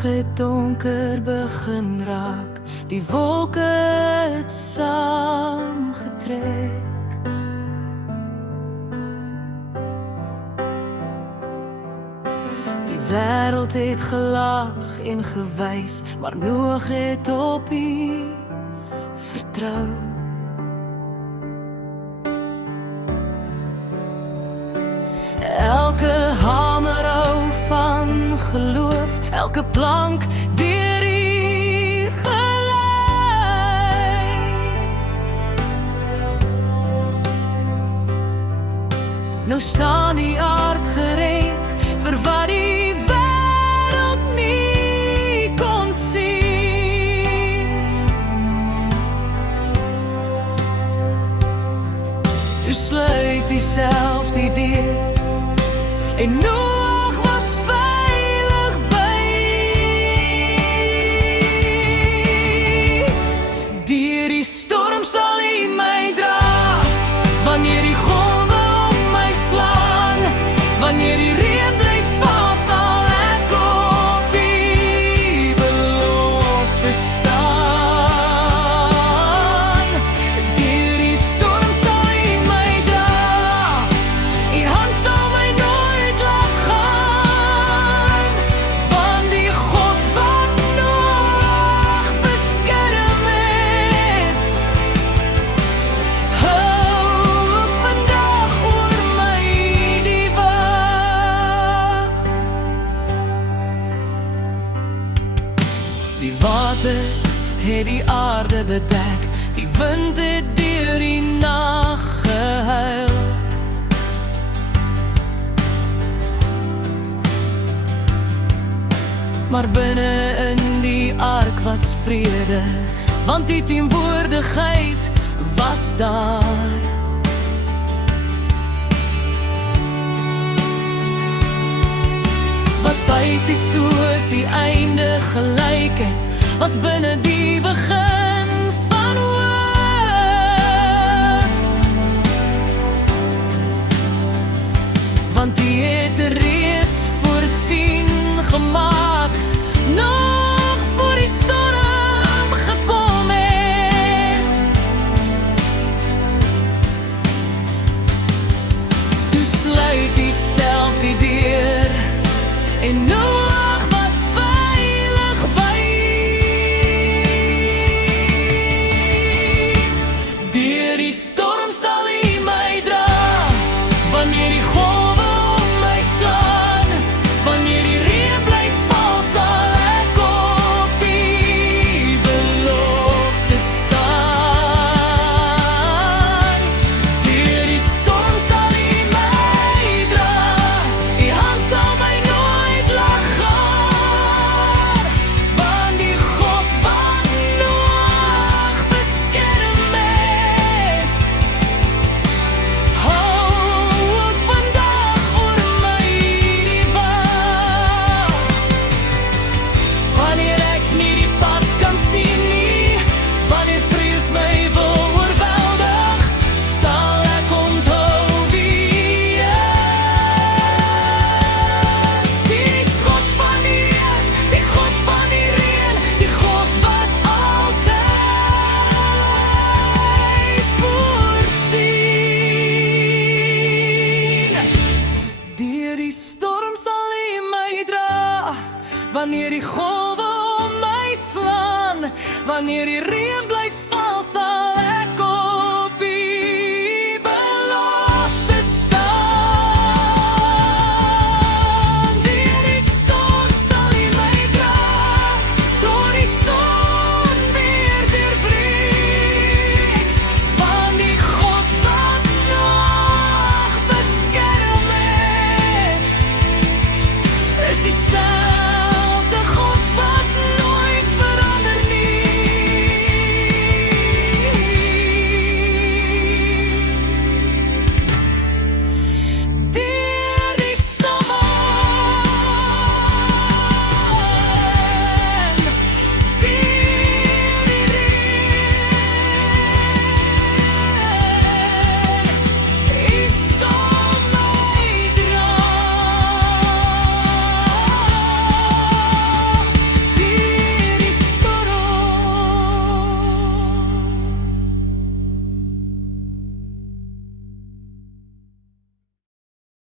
nag het donker begin raak, die wolke het saamgetrek. Die wêreld het gelag en gewys, maar Noag het op U vertrou. Elke hamer hou van geloof, elke plank deur U gelei. Nou staan die ark gereed vir wat die wêreld nie kon sien. Toe sluit U self die deur en Noag was veilig by. Deur die storm sal U my dra, wanneer die golwe op my slaan, wanneer die reën bly val, sal ek op U belofte staan. Deur die storm sal U my dra, U hand sal my nooit laat gaan, van die God wat Noag beskerm het. Hou ook vandag oor my die wag. Die waters het die aarde bedek, die wind het deur die nag gehuil. Maar binne in die ark was vrede, want die teenwoordigheid was daar. Wat buite soos die einde gelyk het, was binne die begin van hoop. Want die het reeds voorsien gemaak, nog voor die storm gekom het. Toe sluit U self die deur en Noag was veilig by. Deur die storm sal U my dra, wanneer die golwe om my slaan, wanneer die reën bly val, sal ek op U belofte staan. Deur die storm sal U my dra, U hand sal my nooit laat gaan, want die God wat Noag beskerm het. Hou ook vandag oor my die wag. Wanneer ek nie die pad kan sien nie, wanneer vrees my wil oorweldig, sal ek onthou wie U is. Die God van die aard, die God van die reën, die God wat altyd voorsien. Deur die storm sal U my dra, wanneer die golwe om my slaan, wanneer die reën bly